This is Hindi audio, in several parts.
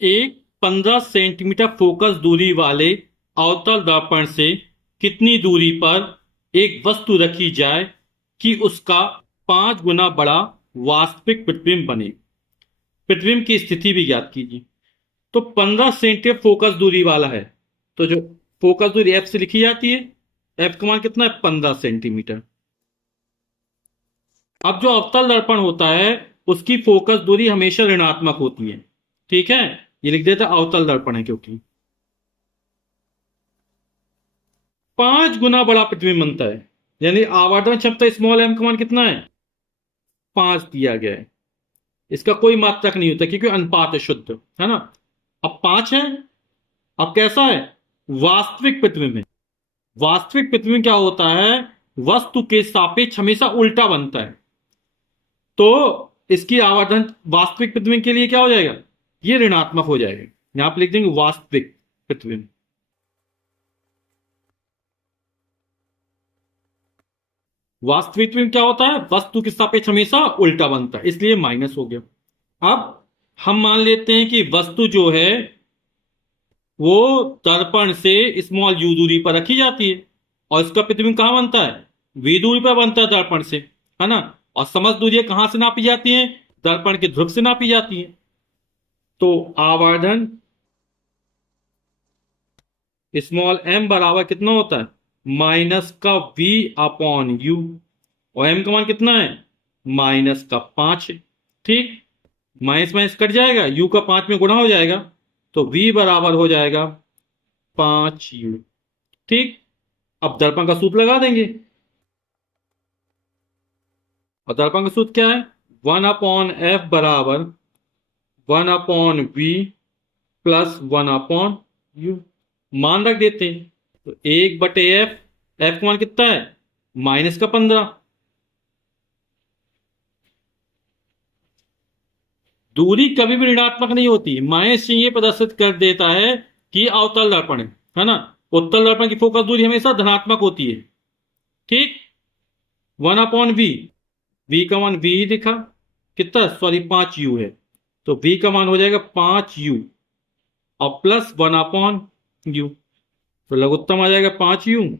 एक 15 सेंटीमीटर फोकस दूरी वाले अवतल दर्पण से कितनी दूरी पर एक वस्तु रखी जाए कि उसका 5 गुना बड़ा वास्तविक प्रतिबिंब बने। प्रतिबिंब की स्थिति भी ज्ञात कीजिए। तो 15 सेंटीमीटर फोकस दूरी वाला है, तो जो फोकस दूरी एफ से लिखी जाती है, एफ का मान कितना है? 15 सेंटीमीटर। अब जो अवतल दर्पण होता है उसकी फोकस दूरी हमेशा ऋणात्मक होती है। ठीक है, ये लिख देते हैं अवतल दर्पण है क्योंकि 5 गुना बड़ा प्रतिबिंब बनता है। यानी आवर्धन क्षमता स्मॉल एम का मान कितना है? 5 दिया गया है। इसका कोई मात्रक नहीं होता क्योंकि अनुपात है, शुद्ध है ना। अब 5 है। अब कैसा है? वास्तविक प्रतिबिंब है। वास्तविक प्रतिबिंब क्या होता है? वस्तु के सापेक्ष हमेशा उल्टा बनता है। तो इसकी आवर्धन वास्तविक प्रतिबिंब के लिए क्या हो जाएगा? ये ऋणात्मक हो जाएगा। यहां पर लिख देंगे वास्तविक प्रतिबिंब। वास्तविक प्रतिबिंब क्या होता है? वस्तु के सापेक्ष हमेशा उल्टा बनता है, इसलिए माइनस हो गया। अब हम मान लेते हैं कि वस्तु जो है वो दर्पण से स्मॉल यू दूरी पर रखी जाती है और इसका प्रतिबिंब कहां बनता है? वी दूरी पर बनता है दर्पण से, है ना। और समस्त दूरियां कहां से नापी जाती हैं? दर्पण के ध्रुव से नापी जाती हैं। तो आवर्धन स्मॉल एम बराबर कितना होता है? माइनस का वी अपॉन यू। और एम का मान कितना है? माइनस का 5 है। ठीक, माइनस माइनस कट जाएगा, यू का 5 में गुणा हो जाएगा, तो v बराबर हो जाएगा 5u। ठीक, अब दर्पण का सूत्र लगा देंगे। और दर्पण का सूत्र क्या है? 1/f बराबर 1/v प्लस 1/u। मान रख देते हैं, तो 1/f। एफ का मान कितना है? माइनस का 15। दूरी कभी भी ऋणात्मक नहीं होती। माइनस ये प्रदर्शित कर देता है कि अवतल दर्पण है ना। उत्तल दर्पण की फोकस दूरी हमेशा धनात्मक होती है। ठीक, 1/v। v का मान v ही दिखा, कितना? सॉरी, 5u है। तो v का मान हो जाएगा 5u और प्लस 1/u। तो लघुत्तम आ जाएगा 5u।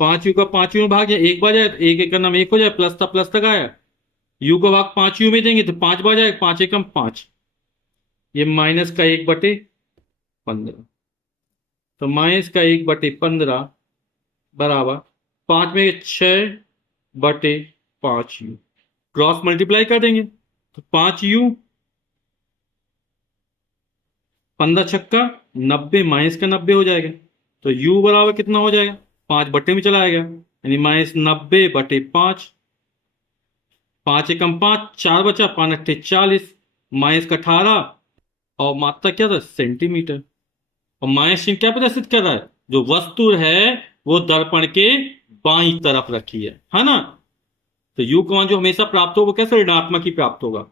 5u का 5u में भाग जाए, एक बार जाए तो एक एक का नाम एक हो जाए, प्लस था प्लस तक आया। u का भाग 5u में देंगे तो 5 बार जाए, 5 एकम 5। ये माइनस का 1/15। तो माइनस का 1/15 बराबर 5 में 6/5u। क्रॉस मल्टीप्लाई कर देंगे तो 5u, 15 छक्का 90, माइनस का 90 हो जाएगा। तो u बराबर कितना हो जाएगा? 5 बट्टे में चला आएगा, यानी माइनस 90/5। 5 एकम 5, 4 बचा, 5 अट्ठे 40, माइनस का 18। और मात्रा क्या था? सेंटीमीटर। और माइनस चिन्ह क्या प्रदर्शित कर रहा है? जो वस्तु है वो दर्पण के बाईं तरफ रखी है ना। तो यू का मान जो हमेशा प्राप्त होगा वो कैसे? ऋणात्मक ही प्राप्त होगा।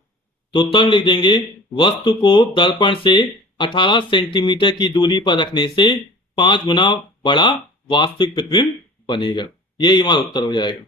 तो उत्तर लिख देंगे, वस्तु को दर्पण से 18 सेंटीमीटर की दूरी पर रखने से 5 गुना बड़ा वास्तविक प्रतिबिंब बनेगा। यही हमारा उत्तर हो जाएगा।